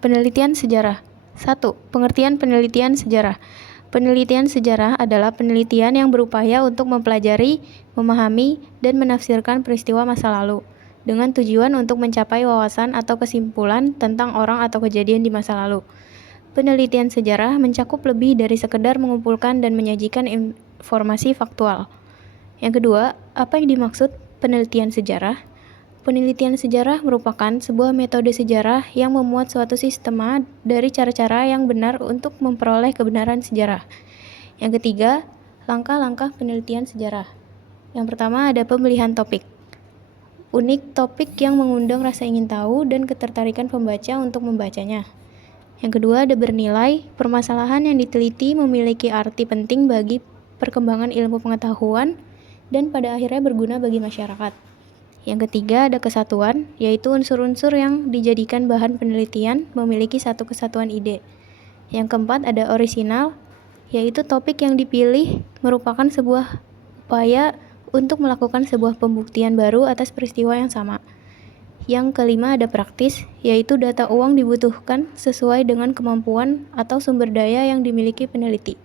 Penelitian sejarah. 1. Pengertian penelitian sejarah. Penelitian sejarah adalah penelitian yang berupaya untuk mempelajari, memahami, dan menafsirkan peristiwa masa lalu, dengan tujuan untuk mencapai wawasan atau kesimpulan tentang orang atau kejadian di masa lalu. Penelitian sejarah mencakup lebih dari sekedar mengumpulkan dan menyajikan informasi faktual. Yang kedua, apa yang dimaksud penelitian sejarah? Penelitian sejarah merupakan sebuah metode sejarah yang memuat suatu sistema dari cara-cara yang benar untuk memperoleh kebenaran sejarah. Yang ketiga, langkah-langkah penelitian sejarah. Yang pertama ada pemilihan topik. Unik topik yang mengundang rasa ingin tahu dan ketertarikan pembaca untuk membacanya. Yang kedua ada bernilai. Permasalahan yang diteliti memiliki arti penting bagi perkembangan ilmu pengetahuan dan pada akhirnya berguna bagi masyarakat. Yang ketiga ada kesatuan, yaitu unsur-unsur yang dijadikan bahan penelitian memiliki satu kesatuan ide. Yang keempat ada orisinal, yaitu topik yang dipilih merupakan sebuah upaya untuk melakukan sebuah pembuktian baru atas peristiwa yang sama. Yang kelima ada praktis, yaitu data uang dibutuhkan sesuai dengan kemampuan atau sumber daya yang dimiliki peneliti.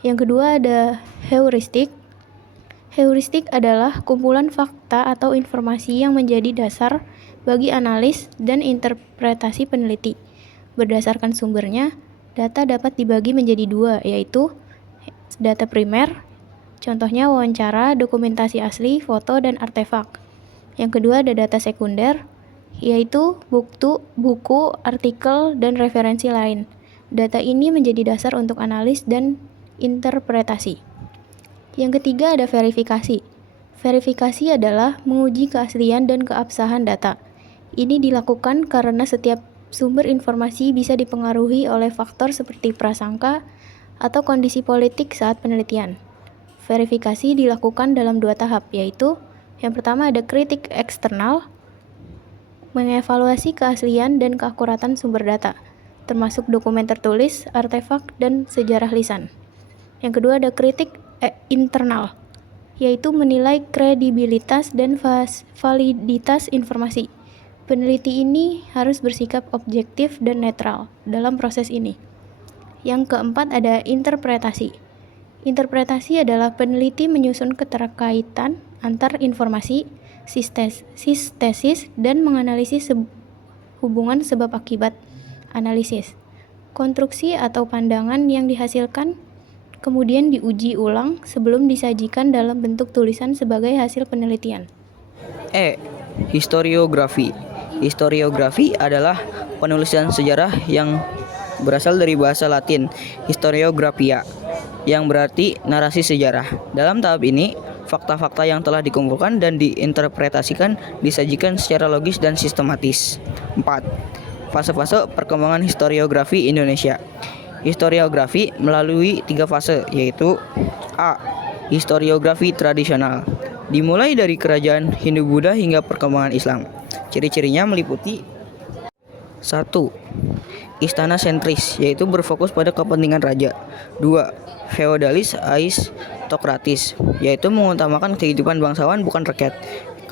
Yang kedua ada heuristik. Heuristik adalah kumpulan fakta atau informasi yang menjadi dasar bagi analis dan interpretasi peneliti. Berdasarkan sumbernya, data dapat dibagi menjadi dua, yaitu data primer, contohnya wawancara, dokumentasi asli, foto, dan artefak. Yang kedua ada data sekunder, yaitu buku, artikel, dan referensi lain. Data ini menjadi dasar untuk analis dan interpretasi. Yang ketiga ada verifikasi. Verifikasi adalah menguji keaslian dan keabsahan data. Ini dilakukan karena setiap sumber informasi bisa dipengaruhi oleh faktor seperti prasangka atau kondisi politik saat penelitian. Verifikasi dilakukan dalam 2 tahap, yaitu yang pertama ada kritik eksternal, mengevaluasi keaslian dan keakuratan sumber data, termasuk dokumen tertulis, artefak, dan sejarah lisan. Yang kedua ada kritik internal, yaitu menilai kredibilitas dan validitas informasi. Peneliti ini harus bersikap objektif dan netral dalam proses ini. Yang keempat ada interpretasi. Interpretasi adalah peneliti menyusun keterkaitan antar informasi, sintesis, dan menganalisis hubungan sebab akibat. Analisis. Konstruksi atau pandangan yang dihasilkan kemudian diuji ulang sebelum disajikan dalam bentuk tulisan sebagai hasil penelitian. Historiografi. Historiografi adalah penulisan sejarah yang berasal dari bahasa Latin historiographia, yang berarti narasi sejarah. Dalam tahap ini, fakta-fakta yang telah dikumpulkan dan diinterpretasikan disajikan secara logis dan sistematis. 4. Fase-fase perkembangan historiografi Indonesia. Historiografi melalui 3 fase, yaitu A. Historiografi tradisional, dimulai dari kerajaan Hindu-Buddha hingga perkembangan Islam. Ciri-cirinya meliputi 1. Istana sentris, yaitu berfokus pada kepentingan raja. 2. Feodalis aristokratis, yaitu mengutamakan kehidupan bangsawan bukan rakyat.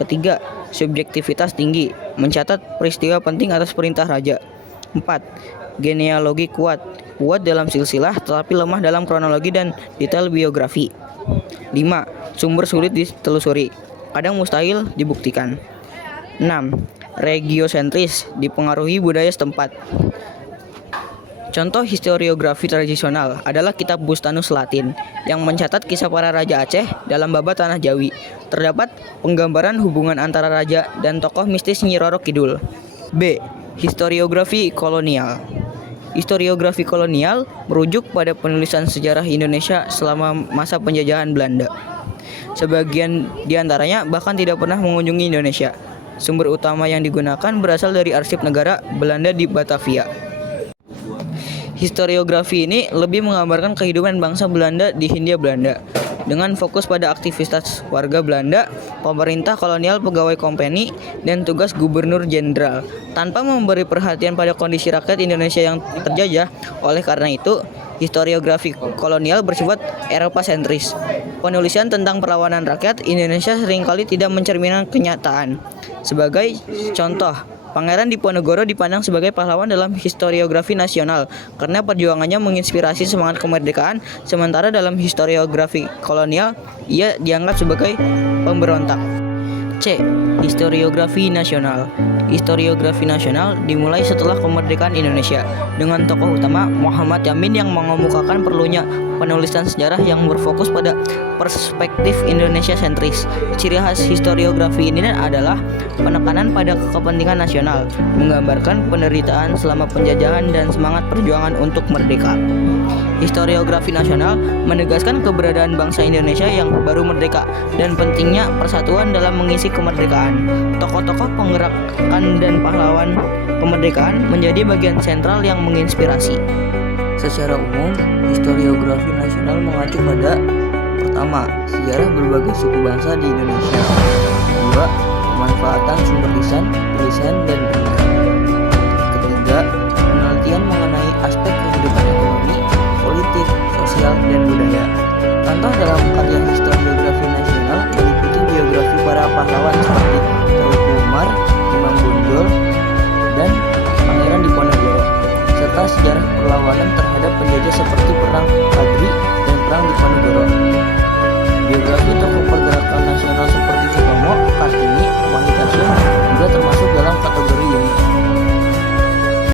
Ketiga, subjektivitas tinggi, mencatat peristiwa penting atas perintah raja. 4. Genealogi kuat dalam silsilah tetapi lemah dalam kronologi dan detail biografi. 5. Sumber sulit ditelusuri, kadang mustahil dibuktikan. 6. Regiosentris, dipengaruhi budaya setempat. Contoh historiografi tradisional adalah kitab Bustanus Latin yang mencatat kisah para raja Aceh dalam babat Tanah Jawi. Terdapat penggambaran hubungan antara raja dan tokoh mistis Nyi Roro Kidul. B. Historiografi kolonial. Historiografi kolonial merujuk pada penulisan sejarah Indonesia selama masa penjajahan Belanda. Sebagian diantaranya bahkan tidak pernah mengunjungi Indonesia. Sumber utama yang digunakan berasal dari arsip negara Belanda di Batavia. Historiografi ini lebih menggambarkan kehidupan bangsa Belanda di Hindia Belanda, dengan fokus pada aktivitas warga Belanda, pemerintah kolonial, pegawai kompeni, dan tugas gubernur jenderal, tanpa memberi perhatian pada kondisi rakyat Indonesia yang terjajah. Oleh karena itu, historiografi kolonial bersifat Eropa sentris. Penulisan tentang perlawanan rakyat Indonesia seringkali tidak mencerminkan kenyataan. Sebagai contoh, Pangeran Diponegoro dipandang sebagai pahlawan dalam historiografi nasional karena perjuangannya menginspirasi semangat kemerdekaan, sementara dalam historiografi kolonial ia dianggap sebagai pemberontak. C. Historiografi nasional. Historiografi nasional dimulai setelah kemerdekaan Indonesia dengan tokoh utama Muhammad Yamin yang mengemukakan perlunya penulisan sejarah yang berfokus pada perspektif Indonesia sentris. Ciri khas historiografi ini adalah penekanan pada kepentingan nasional, menggambarkan penderitaan selama penjajahan dan semangat perjuangan untuk merdeka. Historiografi nasional menegaskan keberadaan bangsa Indonesia yang baru merdeka dan pentingnya persatuan dalam mengisi kemerdekaan. Tokoh-tokoh penggerakan dan pahlawan kemerdekaan menjadi bagian sentral yang menginspirasi. Secara umum, historiografi nasional mengacu pada: pertama, sejarah berbagai suku bangsa di Indonesia. Kedua, pemanfaatan sumber lisan, tulisan, dan penyiaran. Ketiga, penelitian mengenai aspek kehidupan ekonomi, politik, sosial, dan budaya. Contoh dalam karya historiografi